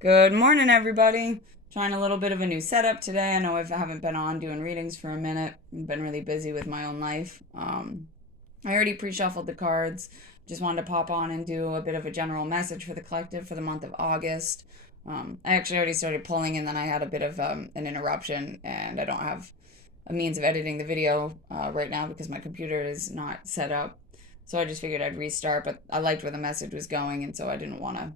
Good morning, everybody. Trying a little bit of a new setup today. I know I haven't been on doing readings for a minute. I've been really busy with my own life. I already pre-shuffled the cards. Just wanted to pop on and do a bit of a general message for the collective for the month of August. I actually already started pulling, and then I had a bit of an interruption, and I don't have a means of editing the video right now because my computer is not set up. So I just figured I'd restart, but I liked where the message was going, and so I didn't want to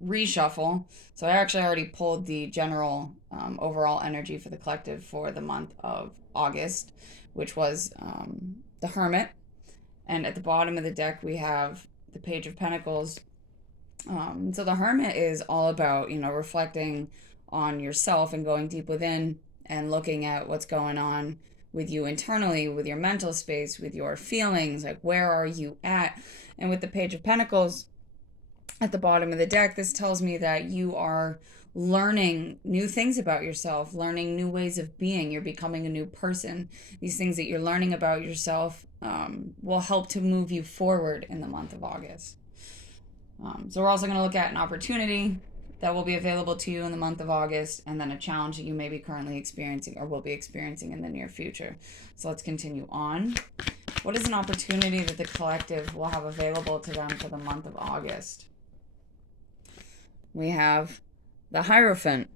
reshuffle. So I actually already pulled the general overall energy for the collective for the month of August, which was the Hermit. And at the bottom of the deck, we have the Page of Pentacles. So the Hermit is all about, reflecting on yourself and going deep within and looking at what's going on with you internally, with your mental space, with your feelings, like where are you at? And with the Page of Pentacles, at the bottom of the deck, this tells me that you are learning new things about yourself, learning new ways of being. You're becoming a new person. These things that you're learning about yourself will help to move you forward in the month of August. So, we're also going to look at an opportunity that will be available to you in the month of August, and then a challenge that you may be currently experiencing or will be experiencing in the near future. So, let's continue on. What is an opportunity that the collective will have available to them for the month of August? We have the Hierophant,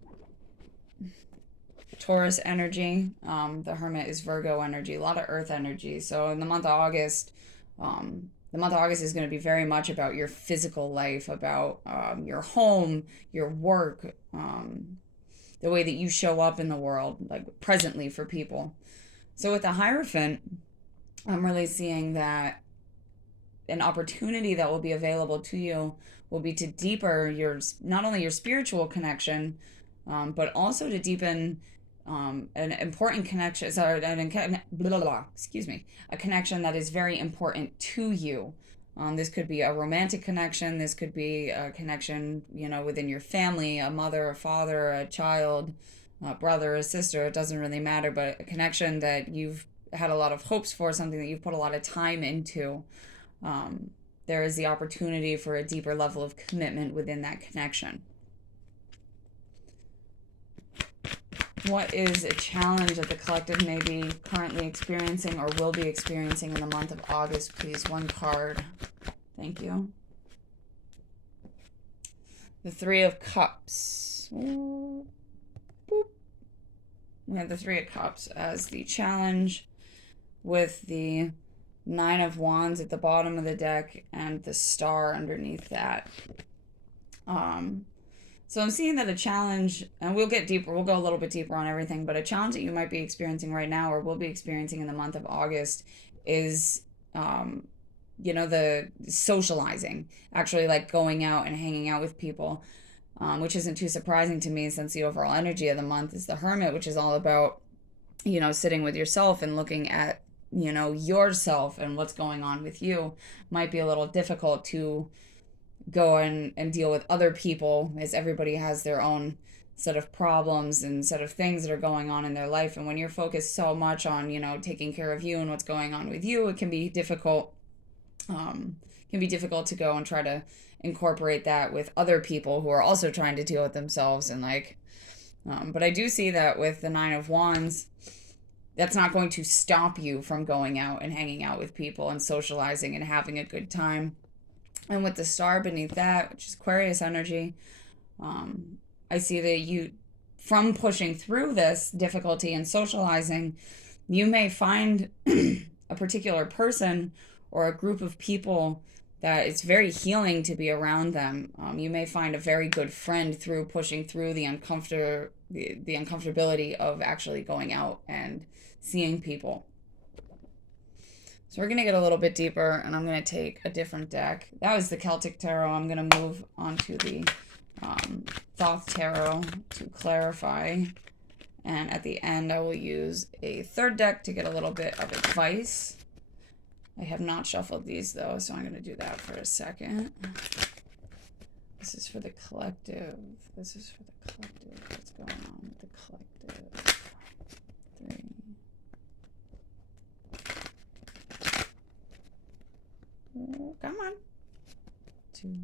Taurus energy. The Hermit is Virgo energy, a lot of Earth energy. So in the month of August is going to be very much about your physical life, about your home, your work, the way that you show up in the world, like presently for people. So with the Hierophant, I'm really seeing that an opportunity that will be available to you will be to deeper your not only your spiritual connection, but also to deepen an important connection. Sorry, blah, blah, blah, excuse me, a connection that is very important to you. This could be a romantic connection. This could be a connection, within your family, a mother, a father, a child, a brother, a sister. It doesn't really matter, but a connection that you've had a lot of hopes for, something that you've put a lot of time into. There is the opportunity for a deeper level of commitment within that connection. What is a challenge that the collective may be currently experiencing or will be experiencing in the month of August? Please, one card. Thank you. The Three of Cups. Boop. We have the Three of Cups as the challenge, with the Nine of Wands at the bottom of the deck and the Star underneath that. So I'm seeing that a challenge, and we'll get deeper, we'll go a little bit deeper on everything, but a challenge that you might be experiencing right now or will be experiencing in the month of August is, the socializing, actually like going out and hanging out with people, which isn't too surprising to me since the overall energy of the month is the Hermit, which is all about, sitting with yourself and looking at, yourself and what's going on with you. Might be a little difficult to go and deal with other people, as everybody has their own set of problems and set of things that are going on in their life. And when you're focused so much on, taking care of you and what's going on with you, it can be difficult. To go and try to incorporate that with other people who are also trying to deal with themselves. And but I do see that with the Nine of Wands, that's not going to stop you from going out and hanging out with people and socializing and having a good time. And with the Star beneath that, which is Aquarius energy, I see that you, from pushing through this difficulty in socializing, you may find a particular person or a group of people that it's very healing to be around them. You may find a very good friend through pushing through the uncomfortability of actually going out and seeing people. So we're going to get a little bit deeper, and I'm going to take a different deck. That was the Celtic Tarot. I'm going to move on to the Thoth Tarot to clarify. And at the end, I will use a third deck to get a little bit of advice. I have not shuffled these, though, so I'm going to do that for a second. This is for the collective. This is for the collective. What's going on with the collective? 3. Oh, come on. 2.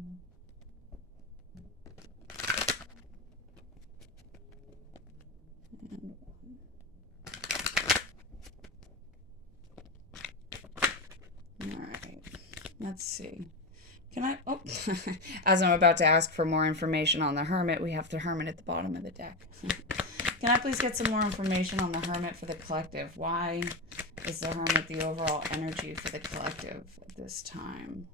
Let's see. Can I? Oh, as I'm about to ask for more information on the Hermit, we have the Hermit at the bottom of the deck. Can I please get some more information on the Hermit for the collective? Why is the Hermit the overall energy for the collective at this time?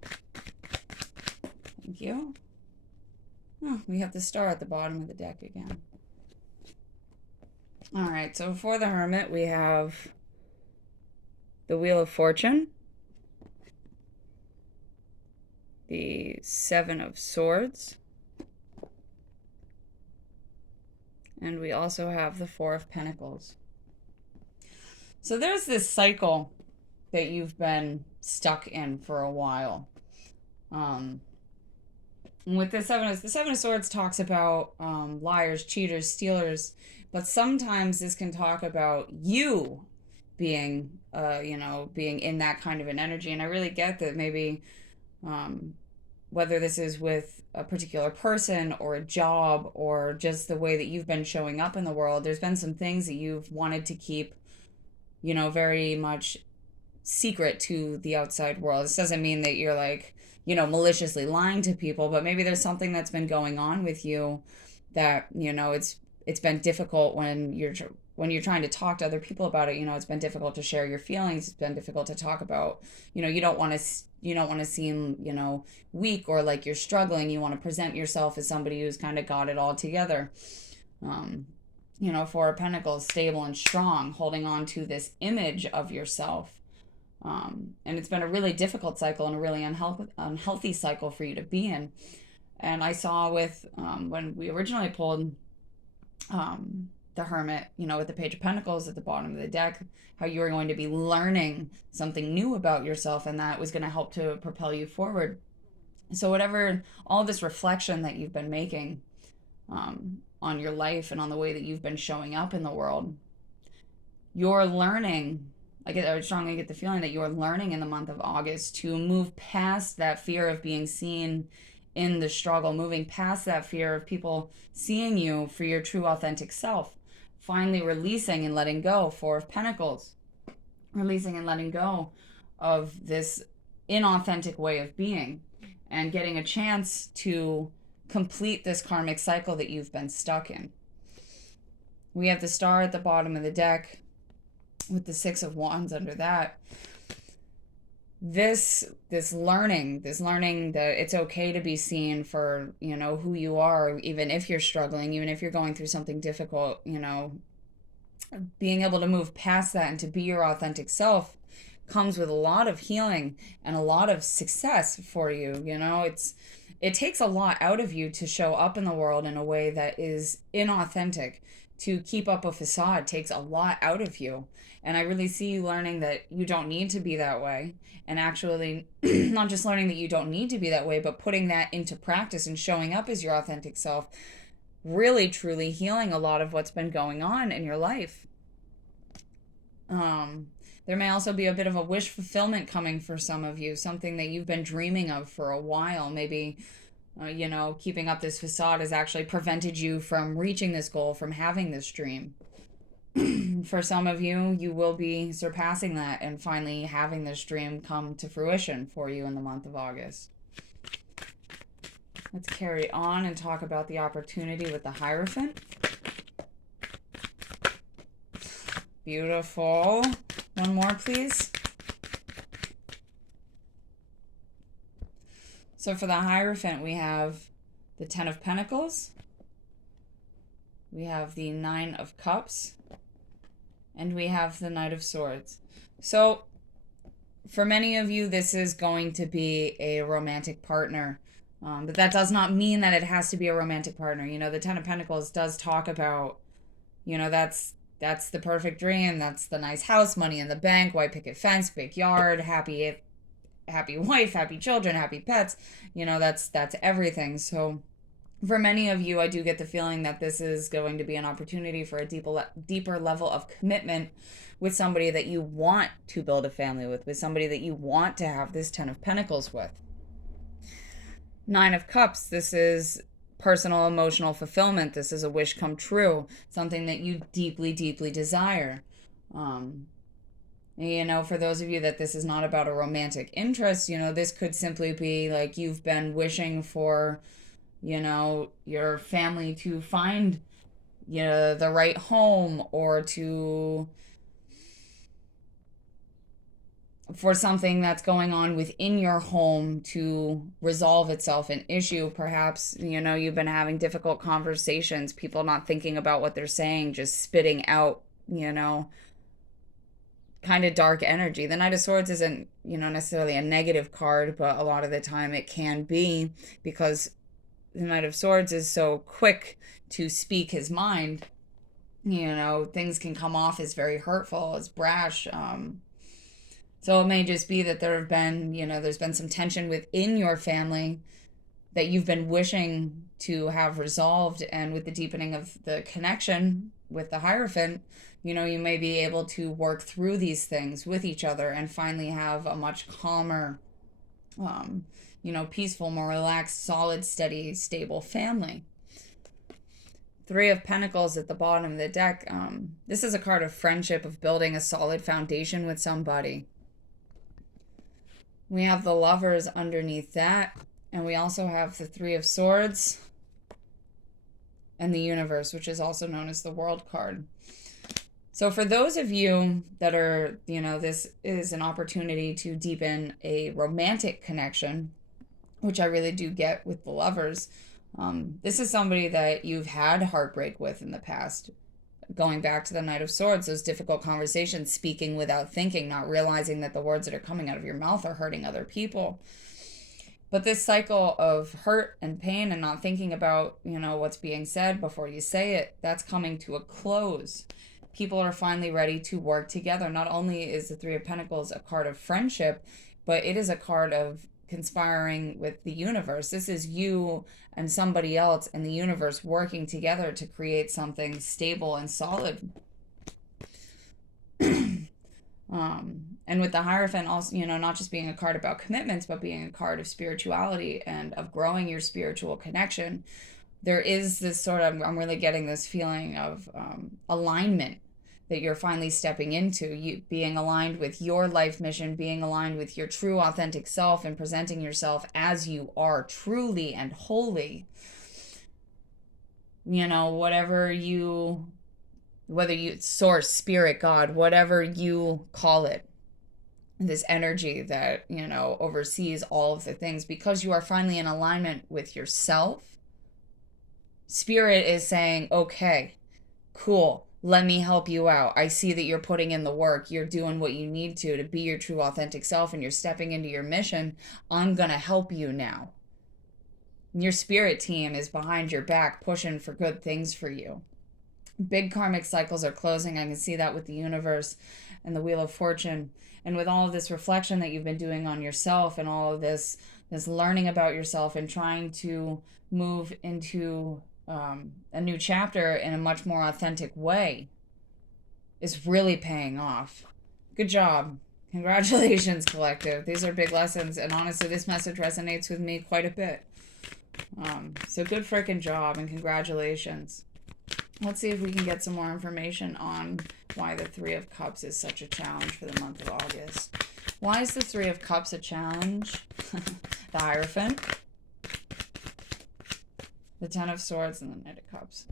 Thank you. Oh, we have the Star at the bottom of the deck again. All right, so for the Hermit, we have the Wheel of Fortune, the Seven of Swords, and we also have the Four of Pentacles. So there's this cycle that you've been stuck in for a while. With the Seven of Swords talks about liars, cheaters, stealers, but sometimes this can talk about you being, being in that kind of an energy. And I really get that maybe whether this is with a particular person or a job or just the way that you've been showing up in the world, there's been some things that you've wanted to keep, very much secret to the outside world. This doesn't mean that you're like, maliciously lying to people, but maybe there's something that's been going on with you that, it's been difficult when you're trying to talk to other people about it. It's been difficult to share your feelings. It's been difficult to talk about, you don't want to seem, weak or like you're struggling. You want to present yourself as somebody who's kind of got it all together. Four of Pentacles, stable and strong, holding on to this image of yourself. And it's been a really difficult cycle and a really unhealthy cycle for you to be in. And I saw with, when we originally pulled the Hermit, with the Page of Pentacles at the bottom of the deck, how you were going to be learning something new about yourself and that was going to help to propel you forward. So whatever, all this reflection that you've been making on your life and on the way that you've been showing up in the world, you're learning. I strongly get the feeling that you're learning in the month of August to move past that fear of being seen in the struggle, moving past that fear of people seeing you for your true authentic self, finally releasing and letting go. Four of Pentacles, releasing and letting go of this inauthentic way of being and getting a chance to complete this karmic cycle that you've been stuck in. We have the Star at the bottom of the deck with the Six of Wands under that. This learning that it's okay to be seen for, who you are, even if you're struggling, even if you're going through something difficult, being able to move past that and to be your authentic self comes with a lot of healing and a lot of success for you. It takes a lot out of you to show up in the world in a way that is inauthentic. To keep up a facade takes a lot out of you. And I really see you learning that you don't need to be that way. And actually, not just learning that you don't need to be that way, but putting that into practice and showing up as your authentic self, really, truly healing a lot of what's been going on in your life. There may also be a bit of a wish fulfillment coming for some of you, something that you've been dreaming of for a while. Maybe keeping up this facade has actually prevented you from reaching this goal, from having this dream. For some of you, you will be surpassing that and finally having this dream come to fruition for you in the month of August. Let's carry on and talk about the opportunity with the Hierophant. Beautiful. One more, please. So for the Hierophant, we have the Ten of Pentacles. We have the Nine of Cups. And we have the Knight of Swords. So for many of you, this is going to be a romantic partner. But that does not mean that it has to be a romantic partner. The Ten of Pentacles does talk about, that's the perfect dream. That's the nice house, money in the bank, white picket fence, big yard, happy wife, happy children, happy pets. That's everything. So for many of you, I do get the feeling that this is going to be an opportunity for a deeper level of commitment with somebody that you want to build a family with somebody that you want to have this Ten of Pentacles with. Nine of Cups, this is personal emotional fulfillment. This is a wish come true, something that you deeply, deeply desire. For those of you that this is not about a romantic interest, this could simply be like you've been wishing for, your family to find, the right home, or to for something that's going on within your home to resolve itself, an issue. Perhaps, you've been having difficult conversations, people not thinking about what they're saying, just spitting out, kind of dark energy. The Knight of Swords isn't, necessarily a negative card, but a lot of the time it can be, because the Knight of Swords is so quick to speak his mind. Things can come off as very hurtful, as brash. So it may just be that there's been some tension within your family that you've been wishing to have resolved. And with the deepening of the connection with the Hierophant, you may be able to work through these things with each other and finally have a much calmer, peaceful, more relaxed, solid, steady, stable family. Three of Pentacles at the bottom of the deck. This is a card of friendship, of building a solid foundation with somebody. We have the Lovers underneath that. And we also have the Three of Swords and the Universe, which is also known as the World card. So for those of you that are, this is an opportunity to deepen a romantic connection, which I really do get with the Lovers. This is somebody that you've had heartbreak with in the past. Going back to the Knight of Swords, those difficult conversations, speaking without thinking, not realizing that the words that are coming out of your mouth are hurting other people. But this cycle of hurt and pain and not thinking about, what's being said before you say it, that's coming to a close. People are finally ready to work together. Not only is the Three of Pentacles a card of friendship, but it is a card of conspiring with the universe. This is you and somebody else and the universe working together to create something stable and solid. And with the Hierophant also, not just being a card about commitments, but being a card of spirituality and of growing your spiritual connection, there is this sort of, I'm really getting this feeling of alignment that you're finally stepping into, you being aligned with your life mission, being aligned with your true authentic self, and presenting yourself as you are, truly and wholly. Whether you source, spirit, God, whatever you call it, this energy that, oversees all of the things, because you are finally in alignment with yourself. Spirit is saying, okay, cool, let me help you out. I see that you're putting in the work. You're doing what you need to be your true authentic self, and you're stepping into your mission. I'm going to help you now. Your spirit team is behind your back, pushing for good things for you. Big karmic cycles are closing. I can see that with the Universe and the Wheel of Fortune. And with all of this reflection that you've been doing on yourself, and all of this learning about yourself, and trying to move into a new chapter in a much more authentic way, is really paying off. Good job. Congratulations, collective. These are big lessons, and honestly, this message resonates with me quite a bit. So good freaking job, and congratulations. Let's see if we can get some more information on why the Three of Cups is such a challenge for the month of August. Why is the Three of Cups a challenge? The Hierophant, the Ten of Swords, and the Knight of Cups.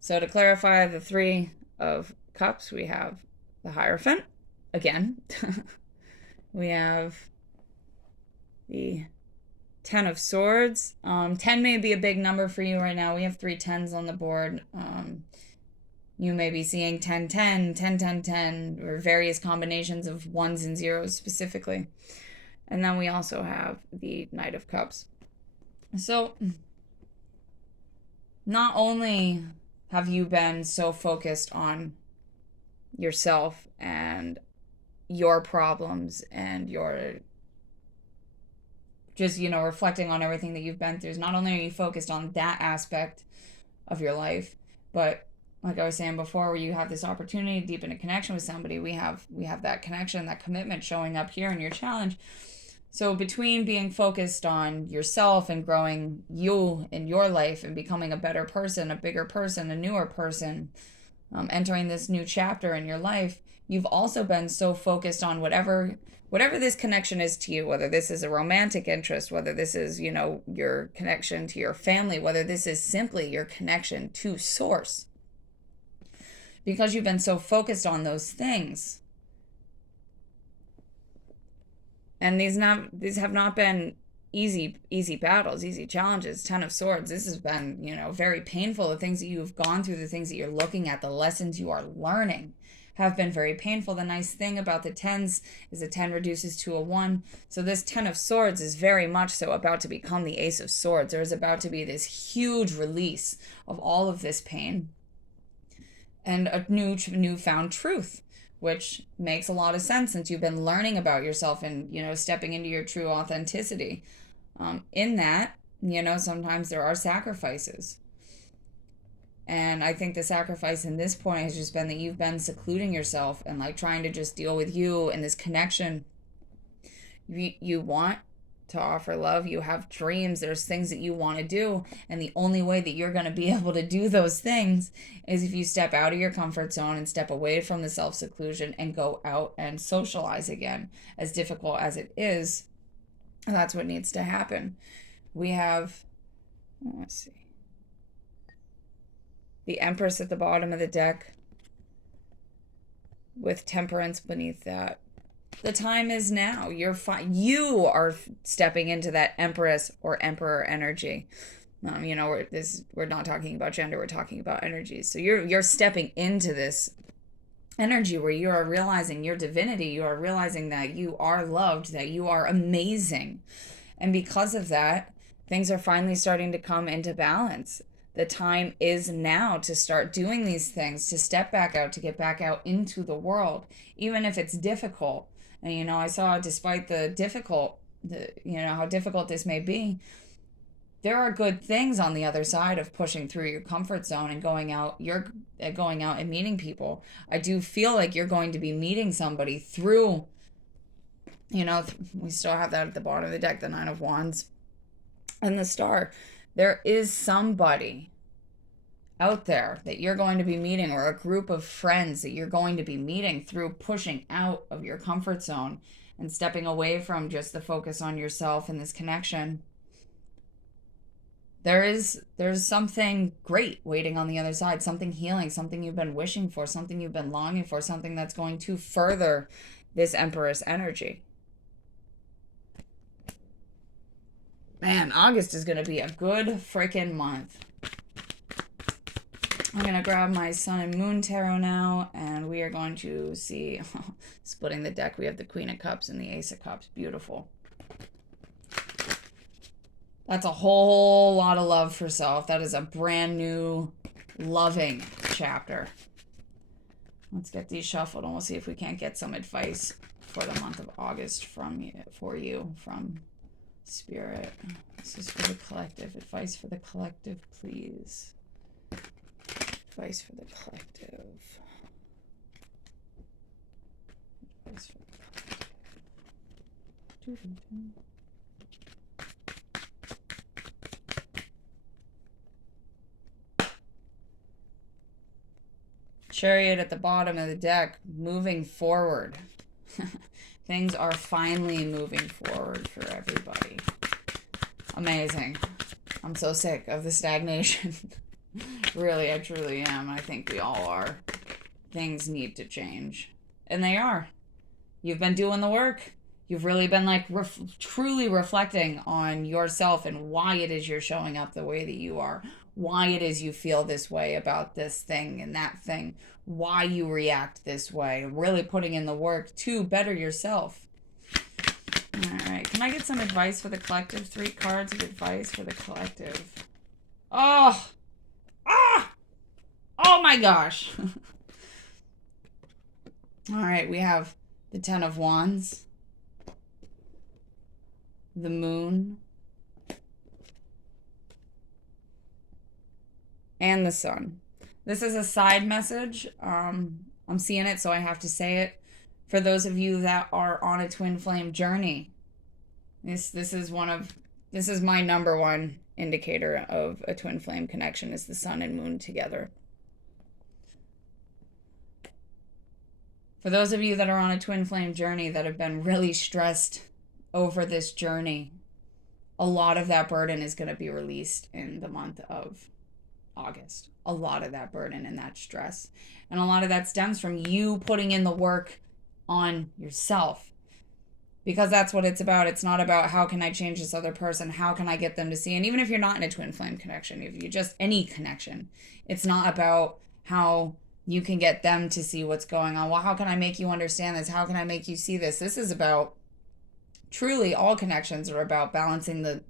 So to clarify the Three of Cups, we have the Hierophant, again. We have the Ten of Swords. 10 may be a big number for you right now. We have 3 10s on the board. You may be seeing 10 10, 10 10 10, or various combinations of 1s and 0s specifically. And then we also have the Knight of Cups. So not only have you been so focused on yourself and your problems and your just, reflecting on everything that you've been through, not only are you focused on that aspect of your life, but like I was saying before, where you have this opportunity to deepen a connection with somebody, we have that connection, that commitment showing up here in your challenge. So between being focused on yourself and growing you in your life and becoming a better person, a bigger person, a newer person, entering this new chapter in your life, you've also been so focused on whatever this connection is to you, whether this is a romantic interest, whether this is, your connection to your family, whether this is simply your connection to source. Because you've been so focused on those things. And these have not been easy battles, easy challenges. 10 of Swords. This has been, very painful. The things that you've gone through, the things that you're looking at, the lessons you are learning have been very painful. The nice thing about the 10s is the 10 reduces to a 1. So this 10 of Swords is very much so about to become the Ace of Swords. There is about to be this huge release of all of this pain and a newfound truth, which makes a lot of sense since you've been learning about yourself and, stepping into your true authenticity. In that, sometimes there are sacrifices. And I think the sacrifice in this point has just been that you've been secluding yourself and like trying to just deal with you and this connection. You want to offer love. You have dreams. There's things that you want to do. And the only way that you're going to be able to do those things is if you step out of your comfort zone and step away from the self-seclusion and go out and socialize again. As difficult as it is, that's what needs to happen. We have, let's see, the Empress at the bottom of the deck with Temperance beneath that. The time is now. You are stepping into that Empress or Emperor energy. We're not talking about gender. We're talking about energies. So you're stepping into this energy where you are realizing your divinity. You are realizing that you are loved, that you are amazing, and because of that, things are finally starting to come into balance. The time is now to start doing these things, to step back out, to get back out into the world, even if it's difficult. And, I saw, despite how difficult this may be, there are good things on the other side of pushing through your comfort zone and going out. You're going out and meeting people. I do feel like you're going to be meeting somebody through, we still have that at the bottom of the deck, the 9 of Wands and the Star. There is somebody out there that you're going to be meeting, or a group of friends that you're going to be meeting through pushing out of your comfort zone and stepping away from just the focus on yourself and this connection. There's something great waiting on the other side, something healing, something you've been wishing for, something you've been longing for, something that's going to further this Empress energy. Man, August is going to be a good freaking month. I'm going to grab my Sun and Moon Tarot now, and we are going to see, splitting the deck, we have the Queen of Cups and the Ace of Cups. Beautiful. That's a whole lot of love for self. That is a brand new loving chapter. Let's get these shuffled, and we'll see if we can't get some advice for the month of August from Spirit. This is for the collective. Advice for the collective, please. Advice for the collective. Advice for the collective. Chariot at the bottom of the deck, moving forward. Things are finally moving forward for everybody. Amazing. I'm so sick of the stagnation. Really, I truly am. I think we all are. Things need to change. And they are. You've been doing the work. You've really been truly reflecting on yourself and why it is you're showing up the way that you are. Why it is you feel this way about this thing and that thing. Why you react this way. Really putting in the work to better yourself. All right. Can I get some advice for the collective? 3 cards of advice for the collective. Oh! Ah! Oh my gosh. All right. We have the 10 of Wands. The Moon. And the Sun. This is a side message. I'm seeing it, so I have to say it. For those of you that are on a twin flame journey, this is my number one indicator of a twin flame connection, is the Sun and Moon together. For those of you that are on a twin flame journey that have been really stressed over this journey, a lot of that burden is going to be released in the month of August. A lot of that burden and that stress. And a lot of that stems from you putting in the work on yourself. Because that's what it's about. It's not about how can I change this other person? How can I get them to see? And even if you're not in a twin flame connection, if you just any connection, it's not about how you can get them to see what's going on. Well, how can I make you understand this? How can I make you see this? This is about, truly all connections are about balancing the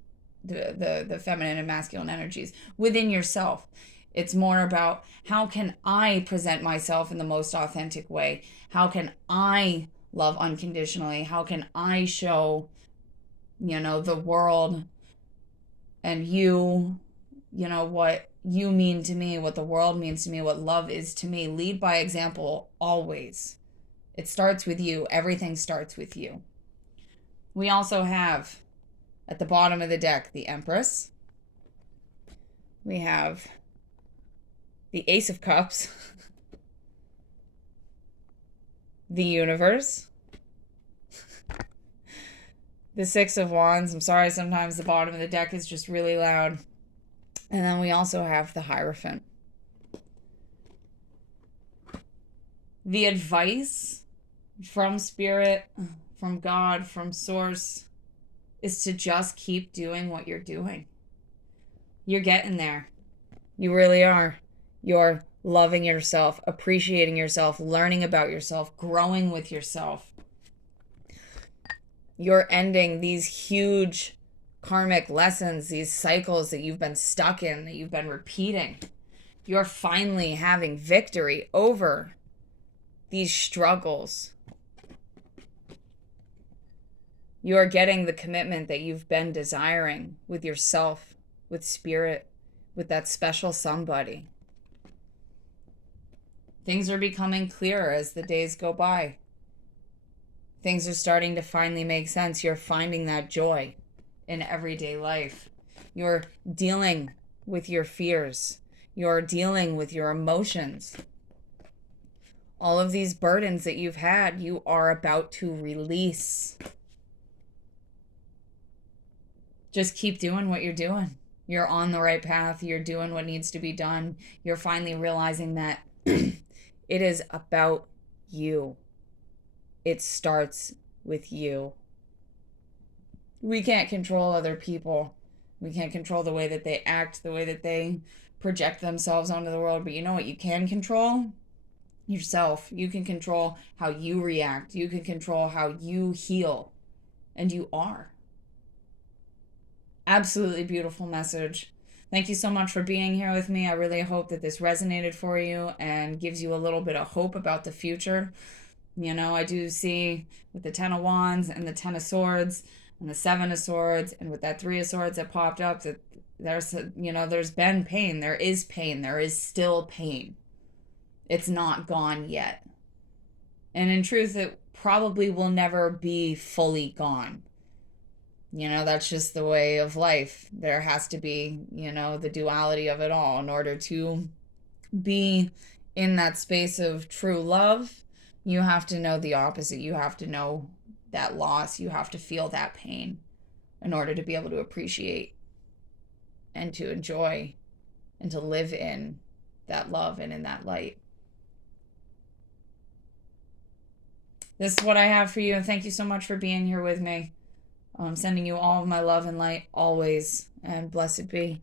feminine and masculine energies within yourself. It's more about how can I present myself in the most authentic way? How can I love unconditionally? How can I show, the world and you, what you mean to me, what the world means to me, what love is to me? Lead by example always. It starts with you. Everything starts with you. We also have at the bottom of the deck the Empress. We have the Ace of Cups, the Universe, the Six of Wands. I'm sorry, sometimes the bottom of the deck is just really loud. And then we also have the Hierophant. The advice from Spirit, from God, from Source, is to just keep doing what you're doing. You're getting there. You really are. You're loving yourself, appreciating yourself, learning about yourself, growing with yourself. You're ending these huge karmic lessons, these cycles that you've been stuck in, that you've been repeating. You're finally having victory over these struggles. You are getting the commitment that you've been desiring with yourself, with Spirit, with that special somebody. Things are becoming clearer as the days go by. Things are starting to finally make sense. You're finding that joy in everyday life. You're dealing with your fears. You're dealing with your emotions. All of these burdens that you've had, you are about to release. Just keep doing what you're doing. You're on the right path. You're doing what needs to be done. You're finally realizing that it is about you. It starts with you. We can't control other people. We can't control the way that they act, the way that they project themselves onto the world. But you know what you can control? Yourself. You can control how you react. You can control how you heal. And you are. Absolutely beautiful message. Thank you so much for being here with me. I really hope that this resonated for you and gives you a little bit of hope about the future. I do see with the Ten of Wands and the Ten of Swords and the Seven of Swords and with that Three of Swords that popped up, that there's been pain. There is pain. There is still pain. It's not gone yet. And in truth, it probably will never be fully gone. That's just the way of life. There has to be, the duality of it all in order to be in that space of true love. You have to know the opposite. You have to know that loss. You have to feel that pain in order to be able to appreciate and to enjoy and to live in that love and in that light. This is what I have for you, and thank you so much for being here with me. I'm sending you all of my love and light always, and blessed be.